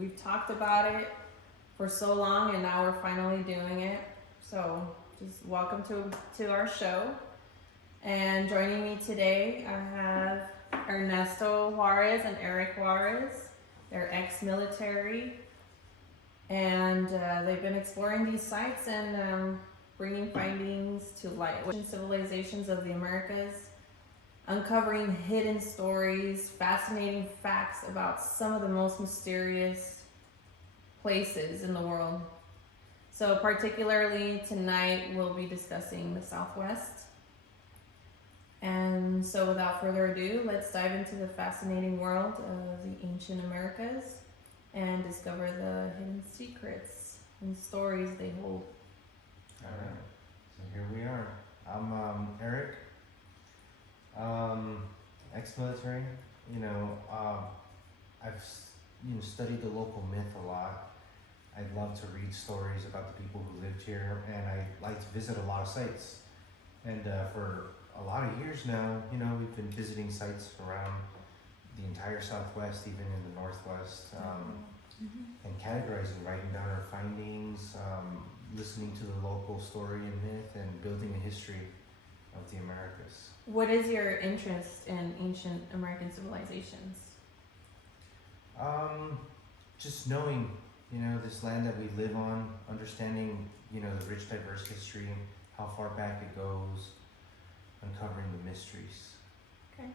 we've talked about it for so long, and now we're finally doing it. So just welcome to our show. And joining me today, I have Ernesto Juarez and Eric Juarez. They're ex-military, and they've been exploring these sites and bringing findings to light. Civilizations of the Americas, uncovering hidden stories, fascinating facts about some of the most mysterious places in the world. So particularly tonight, we'll be discussing the Southwest. And so without further ado, let's dive into the fascinating world of the ancient Americas and discover the hidden secrets and stories they hold. All right, so here we are. I'm Eric, ex-military. I've studied the local myth a lot. I love to read stories about the people who lived here, and I like to visit a lot of sites. And for a lot of years now, we've been visiting sites around the entire Southwest, even in the Northwest, and categorizing, writing down our findings, listening to the local story and myth, and building a history of the Americas. What is your interest in ancient American civilizations? Just knowing, this land that we live on, understanding, the rich, diverse history, how far back it goes, uncovering the mysteries. Okay.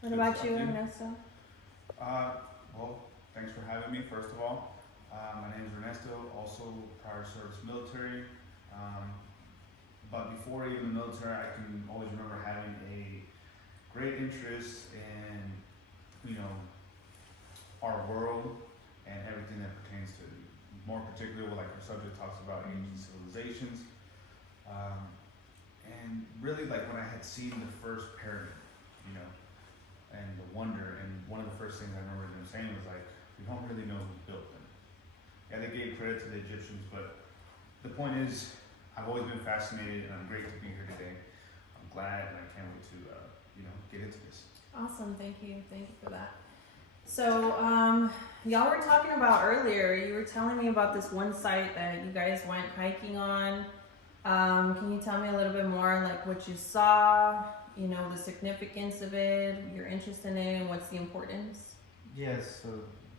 What about you, Ernesto? Well, thanks for having me, first of all. My name is Ernesto, also prior service military. But before even the military, I can always remember having a great interest in, our world and everything that pertains to it. More particularly, like our subject talks about ancient civilizations. And really, like when I had seen the first pyramid, and the wonder, and one of the first things I remember them saying was like, we don't really know who built them. Yeah, they gave credit to the Egyptians, but the point is, I've always been fascinated, and I'm great to be here today. I'm glad, and I can't wait to, get into this. Awesome, thank you for that. So, y'all were talking about earlier, you were telling me about this one site that you guys went hiking on. Can you tell me a little bit more, like what you saw, the significance of it, your interest in it, and what's the importance? Yes, so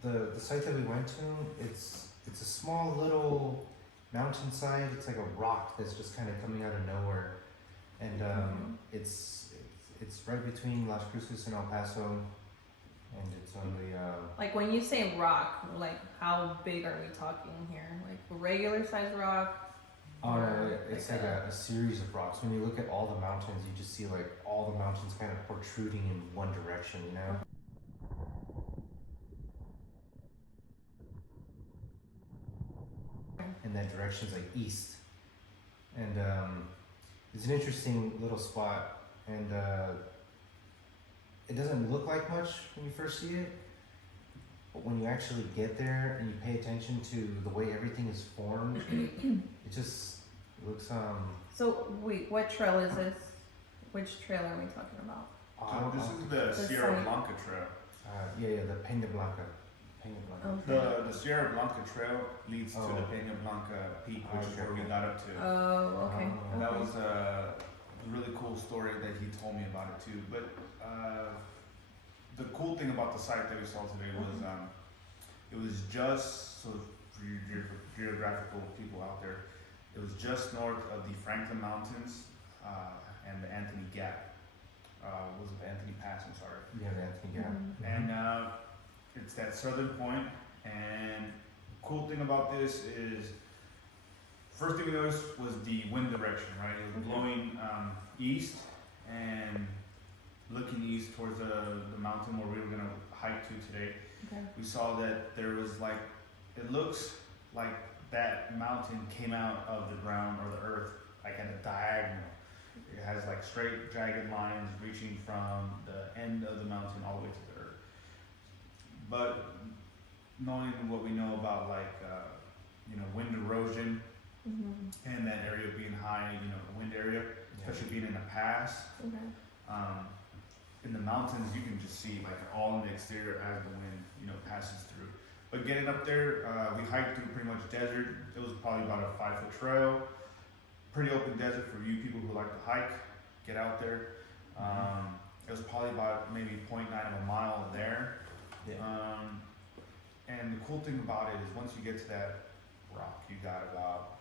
the site that we went to, it's a small little mountainside. It's like a rock that's just kind of coming out of nowhere, and it's right between Las Cruces and El Paso, and it's on the Like when you say rock, like how big are we talking here? Like a regular size rock? Oh no, it's like a series of rocks. When you look at all the mountains, you just see like all the mountains kind of protruding in one direction, And that direction's like east. And it's an interesting little spot, and it doesn't look like much when you first see it, but when you actually get there and you pay attention to the way everything is formed, it just looks So wait, what trail is this? Which trail are we talking about? So this is the Sierra Blanca Trail. Yeah, the Peña Blanca. Okay. The Sierra Blanca Trail leads to the Peña Blanca peak, which is where we got up to. Oh, okay. And that was a really cool story that he told me about it too. But the cool thing about the site that we saw today was it was just, so for your geographical people out there, it was just north of the Franklin Mountains and the Anthony Gap. Was it Anthony Pass? I'm sorry. Yeah, the Anthony Gap. And it's that southern point. And cool thing about this is, first thing we noticed was the wind direction, right? It was blowing east and looking east towards the mountain where we were gonna hike to today. Okay. We saw that there was like, it looks like that mountain came out of the ground or the earth, like at a diagonal. It has like straight jagged lines reaching from the end of the mountain all the way to the earth. But knowing what we know about like, wind erosion and that area being high, the wind area, especially being in a pass, in the mountains, you can just see like all in the exterior as the wind, passes through. But getting up there, we hiked through pretty much desert. It was probably about a 5-foot trail. Pretty open desert for you people who like to hike. Get out there. It was probably about maybe 0.9 of a mile there. Yeah. And the cool thing about it is once you get to that rock, you got about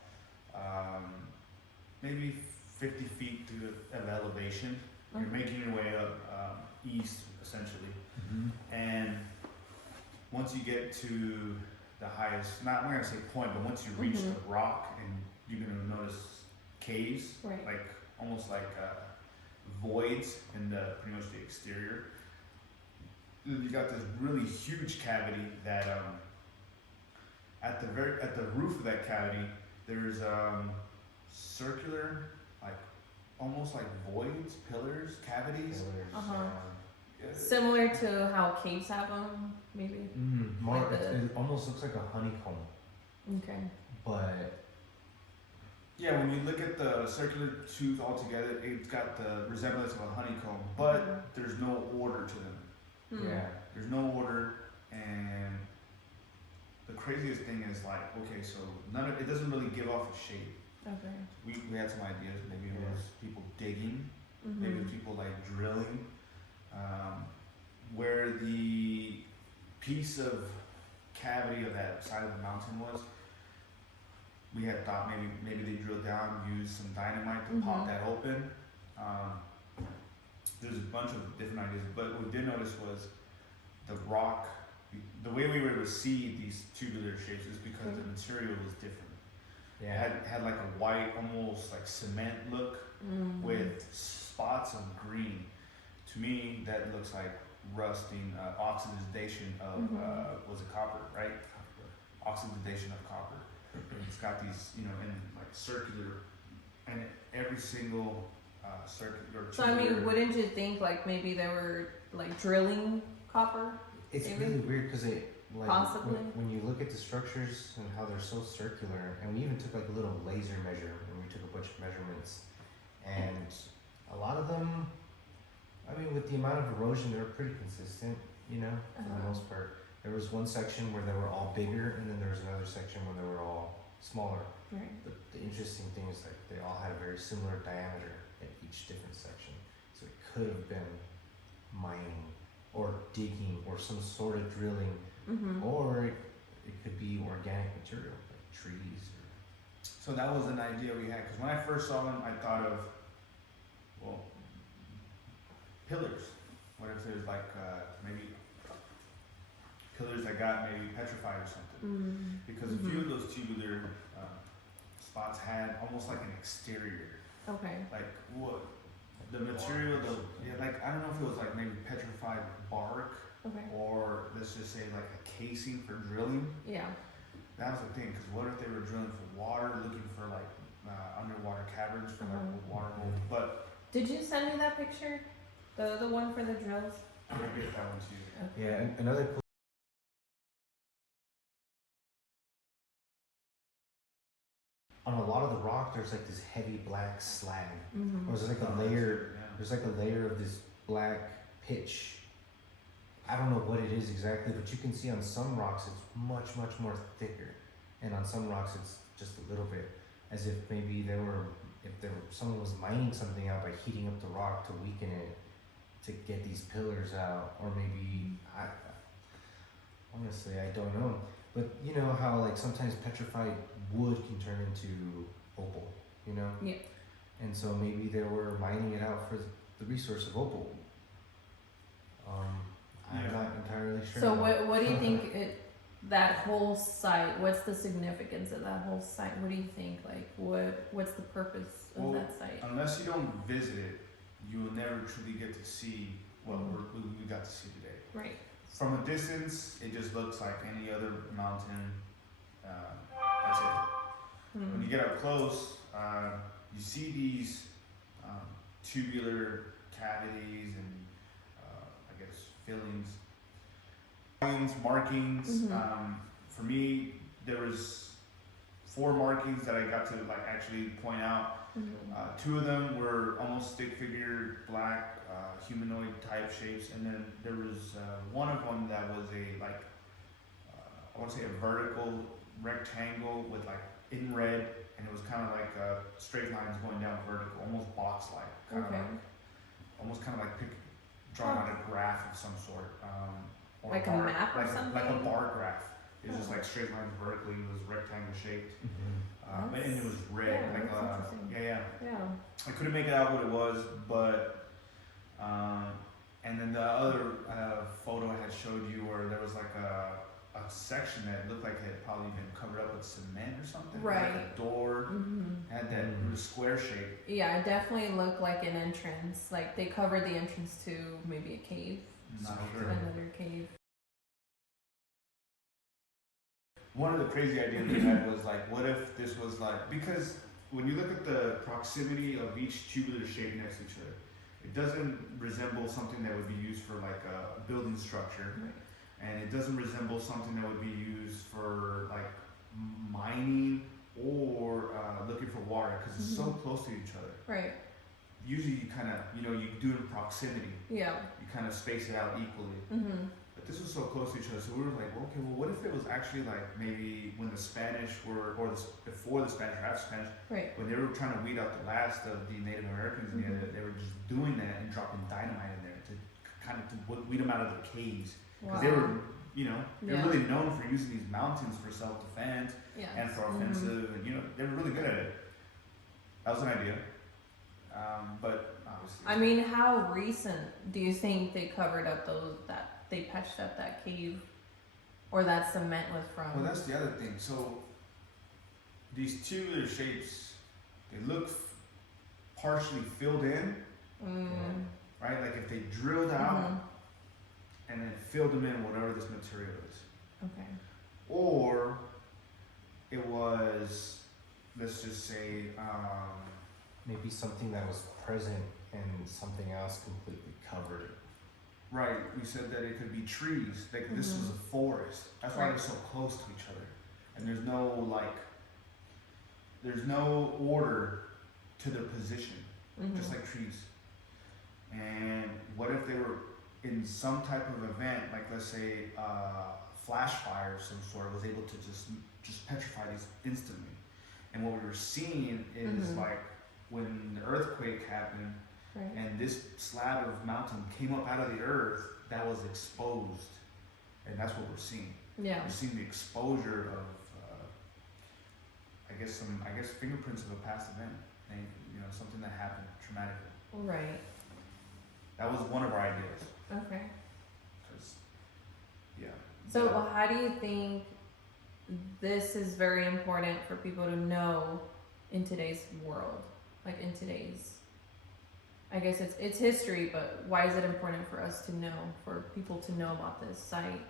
maybe 50 feet of elevation. You're making your way up east, essentially. And once you get to the highest, I'm not gonna say point, but once you reach the rock, and you're gonna notice caves, Right. like almost like voids in the pretty much the exterior. You got this really huge cavity that at the roof of that cavity there's circular, like almost like voids, pillars, cavities. Similar to how caves have them, maybe. More, Like it almost looks like a honeycomb, Okay. but Yeah, when you look at the circular tubes all together, it's got the resemblance of a honeycomb, but there's no order to them. yeah, There's no order, and the craziest thing is like, okay, so it doesn't really give off a shape. Okay. We had some ideas. Maybe it was people digging, maybe it was people like drilling. Where the piece of cavity of that side of the mountain was, we had thought maybe they drilled down, used some dynamite to pop that open. There's a bunch of different ideas, but what we did notice was the rock. The way we were able to see these tubular shapes is because the material was different. yeah. It had like a white, almost like cement look with spots of green. To me, that looks like rusting, oxidation of was it copper, right? Oxidation of copper. It's got these, in like circular, and every single circular. So I mean, wouldn't you think like maybe they were like drilling copper? It's Maybe? really weird because it like Possibly. when you look at the structures and how they're so circular, and we even took like a little laser measure when we took a bunch of measurements, and a lot of them, I mean, with the amount of erosion, they're pretty consistent, for the most part. There was one section where they were all bigger, and then there was another section where they were all smaller. Right. But the interesting thing is like they all had a very similar diameter at each different section. So it could have been mining or digging or some sort of drilling, or it could be organic material like trees. So that was an idea we had, because when I first saw them, I thought of, pillars. What if there's like maybe pillars that got maybe petrified or something? Because a few of those tubular spots had almost like an exterior. Okay. Like what? The material, like I don't know if it was like maybe petrified bark, Okay. or let's just say like a casing for drilling. Yeah. That was the thing, because what if they were drilling for water, looking for like underwater caverns for like a water hole? But Did you send me that picture? The one for the drills? I'm gonna get that one to you. Okay. Yeah, and another cool. On a lot of the rock, there's like this heavy black slag, or there's like a layer. There's like a layer of this black pitch. I don't know what it is exactly, but you can see on some rocks it's much more thicker, and on some rocks it's just a little bit, as if maybe someone was mining something out by heating up the rock to weaken it to get these pillars out, or maybe honestly I don't know. But you know how like sometimes petrified wood can turn into opal, Yeah. And so maybe they were mining it out for the resource of opal. I'm not entirely sure. So what do you think that whole site, what's the significance of that whole site? What do you think? Like what's the purpose of that site? Unless you don't visit it, you will never truly get to see what we got to see today. Right. From a distance, it just looks like any other mountain. That's it. When you get up close, you see these tubular cavities and I guess fillings, markings. For me, there was 4 markings that I got to like actually point out. 2 of them were almost stick figure, black, humanoid type shapes, and then there was one of them that was a I want to say a vertical rectangle with like in red, and it was kind of like straight lines going down vertical, almost box-like, kind of Okay. like, almost kind of like drawing on a graph of some sort, or Like a bar, map or like something? like a bar graph. It was just Oh. like straight lines vertically. It was rectangle shaped, Mm-hmm. and it was red. Yeah, like that's interesting. yeah. Yeah. I couldn't make it out what it was, but and then the other photo I had showed you where there was like a section that looked like it had probably been covered up with cement or something. Right. Like a door had that square shape. Yeah, it definitely looked like an entrance. Like they covered the entrance to maybe a cave, Not sure. another cave. One of the crazy ideas we had was like, what if this was like, because when you look at the proximity of each tubular shape next to each other, it doesn't resemble something that would be used for like a building structure, Right. and it doesn't resemble something that would be used for like mining or looking for water, because it's so close to each other. Right. Usually you kind of, you do it in proximity, Yeah. you kind of space it out equally. But this was so close to each other, so we were like, well, okay, well, what if it was actually like maybe when the Spanish were, or before the Spanish or after Spanish, Right. when they were trying to weed out the last of the Native Americans in the area, they were just doing that and dropping dynamite in there to kind of weed them out of the caves. Because Wow. they were, they're Yeah. really known for using these mountains for self-defense Yeah. and for offensive, and they were really good at it. That was an idea. But obviously. I mean, how recent do you think they covered up that they patched up that cave, or that cement was from? Well, that's the other thing. So these tubular shapes, they look partially filled in, right? Like if they drilled out and then filled them in whatever this material is. Okay. Or it was, let's just say, Maybe something that was present and something else completely covered it. right, we said that it could be trees. Like this was a forest. That's why they're so close to each other. And there's no order to their position, just like trees. And what if they were in some type of event, like let's say flash fire of some sort, was able to just petrify these instantly. And what we were seeing is like when the earthquake happened, Right. and this slab of mountain came up out of the earth, that was exposed, and that's what we're seeing. Yeah. We're seeing the exposure of, I guess fingerprints of a past event, and something that happened traumatically. Right. That was one of our ideas. Okay. 'Cause, yeah. So, how do you think this is very important for people to know in today's world? Like in today's, I guess it's history, but why is it important for us to know, for people to know about this site,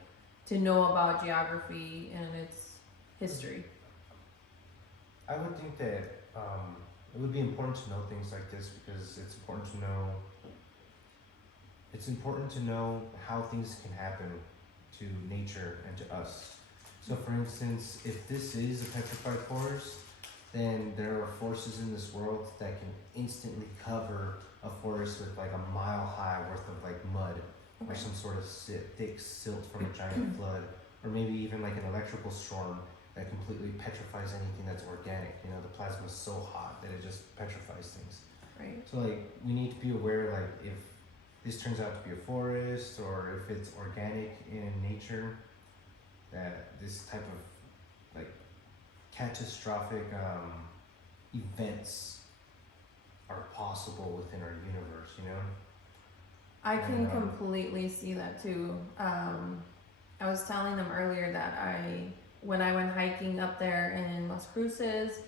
to know about geography and its history? I would think that it would be important to know things like this because it's important to know. It's important to know how things can happen to nature and to us. So, for instance, if this is a petrified forest, then there are forces in this world that can instantly cover a forest with like a mile high worth of like mud or some sort of thick silt from a giant flood, or maybe even like an electrical storm that completely petrifies anything that's organic. The plasma is so hot that it just petrifies things. Right. So like we need to be aware, like if this turns out to be a forest or if it's organic in nature, that this type of like catastrophic events are possible within our universe, I can Yeah. completely see that too. I was telling them earlier that when I went hiking up there in Las Cruces,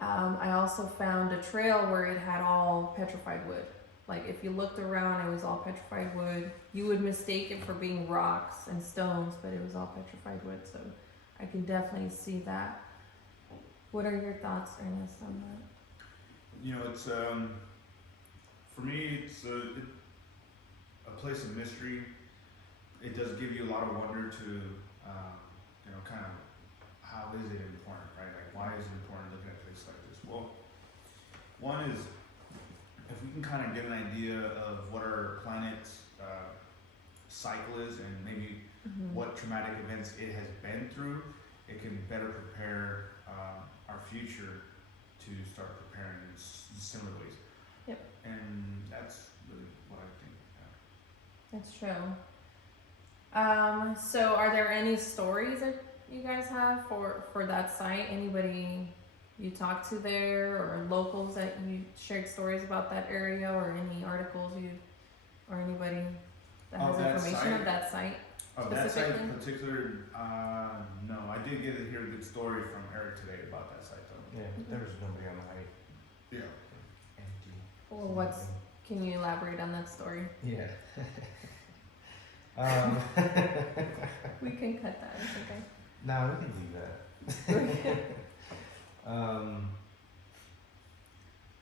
I also found a trail where it had all petrified wood. Like if you looked around, it was all petrified wood. You would mistake it for being rocks and stones, but it was all petrified wood. So I can definitely see that. What are your thoughts, Ernest, on that? It's for me, it's a place of mystery. It does give you a lot of wonder to, kind of how is it important, right? Like why is it important looking at a place like this? Well, one is if we can kind of get an idea of what our planet's cycle is and maybe Mhm. what traumatic events it has been through, it can better prepare our future to start preparing in similar ways. Yep. And that's really what I think. That's true. So are there any stories that you guys have for that site? Anybody you talked to there, or locals that you shared stories about that area, or any articles or anybody that has Of that information site? of that site? Of that site Specifically? in particular, no. I did get to hear a good story from Eric today about that site though. Yeah, there was nobody on the hike. Yeah. Empty. Or what's? Can you elaborate on that story? Yeah. We can cut that. It's okay. No, we can leave that.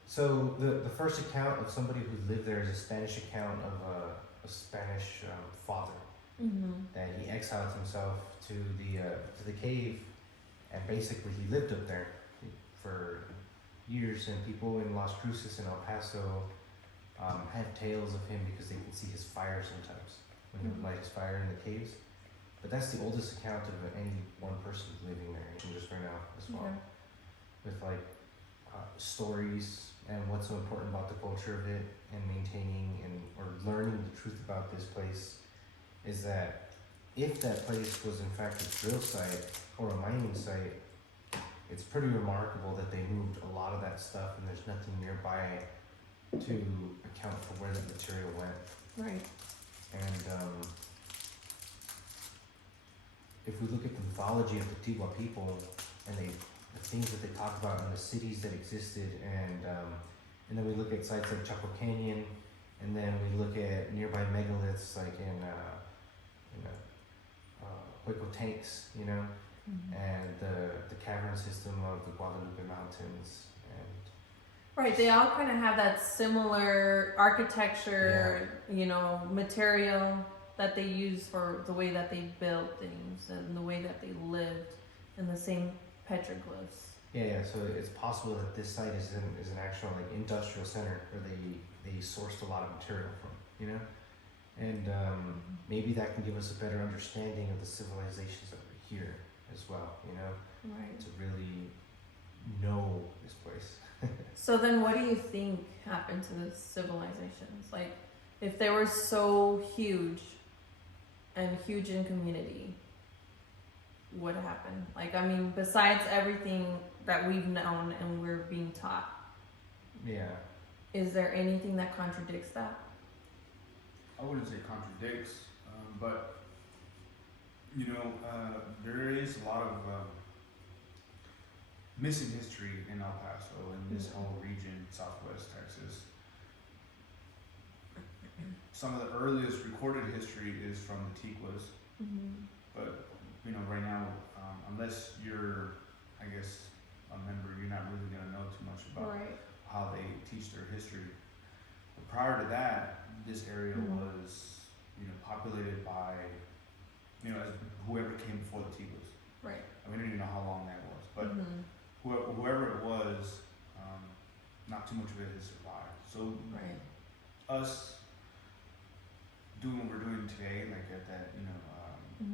So the first account of somebody who lived there is a Spanish account of a Spanish father Mm-hmm. that he exiled himself to the cave, and basically he lived up there for years. And people in Las Cruces and El Paso have tales of him because they can see his fire sometimes when he would light his fire in the caves. But that's the oldest account of any one person living there, just right now as far. Okay. With like stories and what's so important about the culture of it, and maintaining or learning the truth about this place is that if that place was in fact a drill site or a mining site, it's pretty remarkable that they moved a lot of that stuff and there's nothing nearby to account for where the material went. Right. And if we look at the mythology of the Tigua people and the things that they talk about in the cities that existed, and then we look at sites like Chaco Canyon, and then we look at nearby megaliths like in Hueco Tanks, you know, and the cavern system of the Guadalupe Mountains, and Right, they all kind of have that similar architecture, you know, material that they use for the way that they built things and the way that they lived, and the same petroglyphs. yeah. So it's possible that this site is an actual like industrial center where they sourced a lot of material from, you know, and maybe that can give us a better understanding of the civilizations that were here as well, you know, Right. to really know this place. So then what do you think happened to the civilizations? Like, if they were so huge and huge in community, what happened? Like, I mean, besides everything that we've known and we're being taught, Yeah. is there anything that contradicts that? I wouldn't say contradicts, but you know, there is a lot of missing history in El Paso and this whole region, Southwest Texas. Some of the earliest recorded history is from the Tigwas, but you know, right now, unless you're, I guess, a member, you're not really gonna know too much about Right. how they teach their history. But prior to that, this area was, you know, populated by, you know, as whoever came before the Tigwas. Right. I mean, I don't even know how long that was, but Mhm. whoever it was, not too much of it has survived. So Right. us doing what we're doing today, like at that, you know,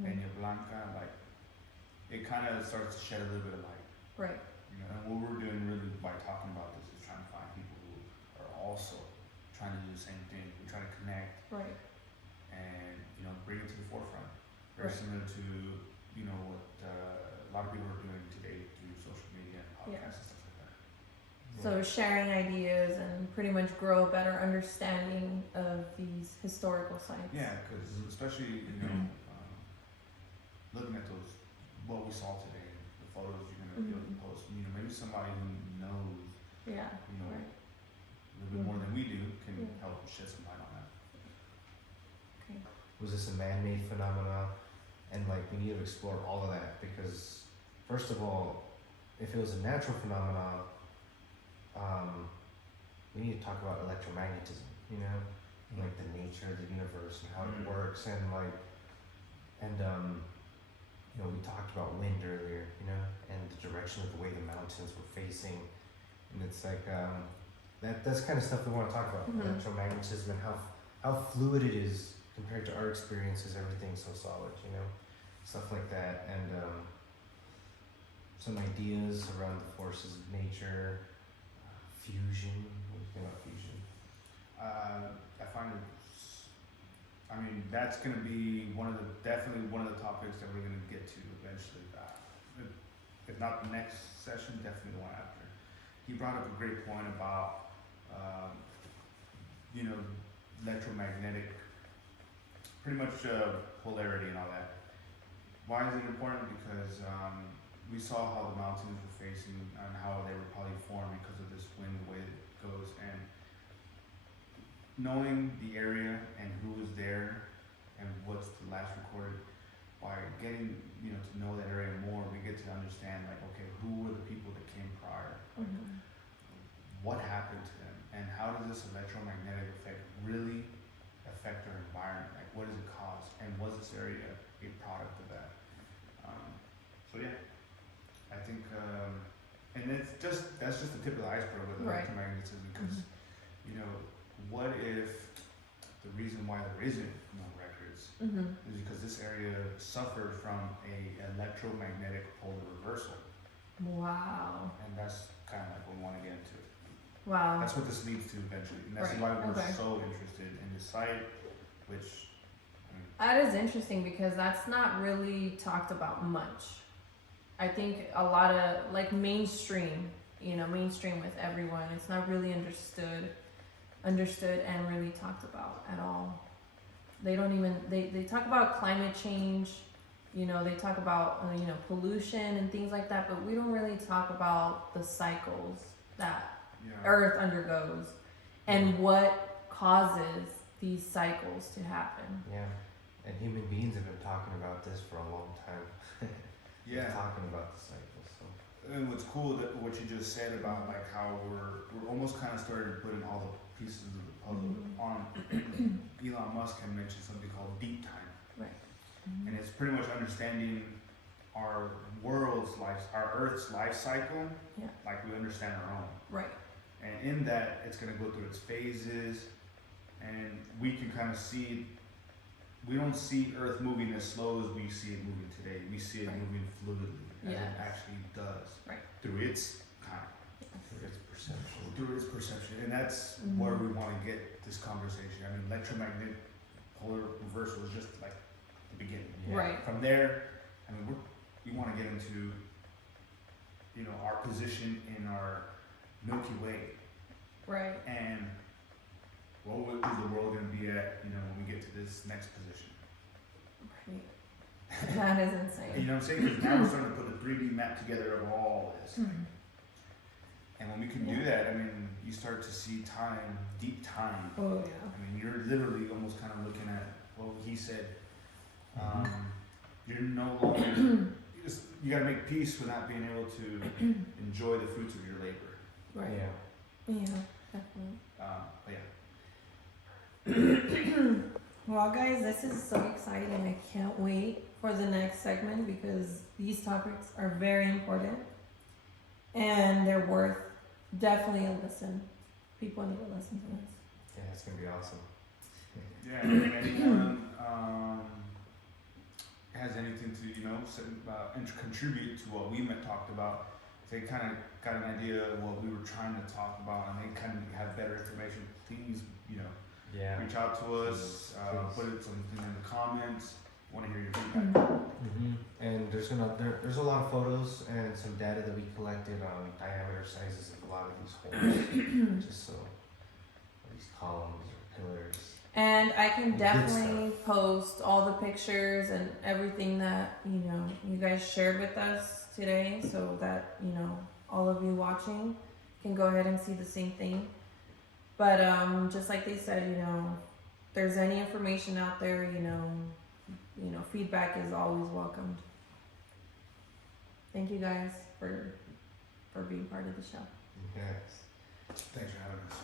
Peña Blanca, like it kind of starts to shed a little bit of light. Right. You know, and what we're doing really by talking about this is trying to find people who are also trying to do the same thing. We're trying to connect Right. and, you know, bring it to the forefront. Very Right. similar to, you know, what a lot of people are doing today through social media and podcasts and stuff like that. So sharing ideas and pretty much grow a better understanding of these historical sites. Yeah, because especially, you know, looking at those, what we saw today, the photos you're going to be able to post, you know, maybe somebody who knows, Yeah. you know, Right. a little bit more than we do can help shed some light on that. Okay. Was this a man-made phenomena? And like we need to explore all of that, because first of all, if it was a natural phenomenon, we need to talk about electromagnetism, you know, and like the nature of the universe and how it works, and like, and you know, we talked about wind earlier, you know, and the direction of the way the mountains were facing, and it's like that's kind of stuff we want to talk about, electromagnetism, and how fluid it is compared to our experiences, everything's so solid, you know, stuff like that, and some ideas around the forces of nature, fusion. What do you think about fusion? I find it. I mean, that's going to be definitely one of the topics that we're going to get to eventually. If not the next session, definitely the one after. He brought up a great point about, electromagnetic, pretty much polarity and all that. Why is it important? Because we saw how the mountains were facing and how they were probably formed because of this wind, the way it goes, and knowing the area and who was there and what's the last recorded, by getting to know that area more, we get to understand like, okay, who were the people that came prior, what happened to them, and how does this electromagnetic effect really affect our environment? Like, what does it cause, and was this area a product of that? So yeah, I think, and that's just the tip of the iceberg with electromagnetism, because what if the reason why there isn't no records is because this area suffered from a electromagnetic polar reversal. Wow. And that's kind of like what we want to get into. Wow. That's what this leads to eventually, and that's why we're so interested in this site, which. That is interesting because that's not really talked about much. I think a lot of like mainstream with everyone, it's not really understood and really talked about at all. They don't even, they talk about climate change, they talk about, pollution and things like that, but we don't really talk about the cycles that Earth undergoes and what causes these cycles to happen. Yeah, and human beings have been talking about this for a long time. Talking about the cycles. So. And what's cool that what you just said about like how we're almost kind of started putting all the pieces of the puzzle on. Elon Musk had mentioned something called deep time, right? And it's pretty much understanding our world's life, our Earth's life cycle, like we understand our own, right? And in that, it's going to go through its phases, and we can kind of see. We don't see Earth moving as slow as we see it moving today. We see it moving fluidly, as it actually does, through its time, through its perception, and that's where we want to get this conversation. I mean, electromagnetic polar reversal is just like the beginning. Right. From there, I mean, we want to get into, our position in our Milky Way, right? And what is the world going to be at, when we get to this next position? Right. That is insane. You know what I'm saying? Because now we're starting to put a 3D map together of all this. And when we can do that, I mean, you start to see time, deep time. Oh, yeah. I mean, you're literally almost kind of looking at what he said. You're no longer, you got to make peace with not being able to enjoy the fruits of your labor. Right. Yeah. Yeah, definitely. But yeah. Well, guys, this is so exciting. I can't wait for the next segment because these topics are very important and they're worth definitely a listen. People need to listen to this. Yeah, it's going to be awesome. Yeah, if anyone has anything to contribute to what we talked about, if they kind of got an idea of what we were trying to talk about and they kind of have better information, please, reach out to us, put it something in the comments. Want to hear your feedback. And there's a lot of photos and some data that we collected on diameter sizes of a lot of these holes, just so these columns or pillars. And I can definitely post all the pictures and everything that you guys shared with us today, so that all of you watching can go ahead and see the same thing. But just like they said, if there's any information out there, feedback is always welcomed. Thank you guys for being part of the show. Yes. Thanks for having us.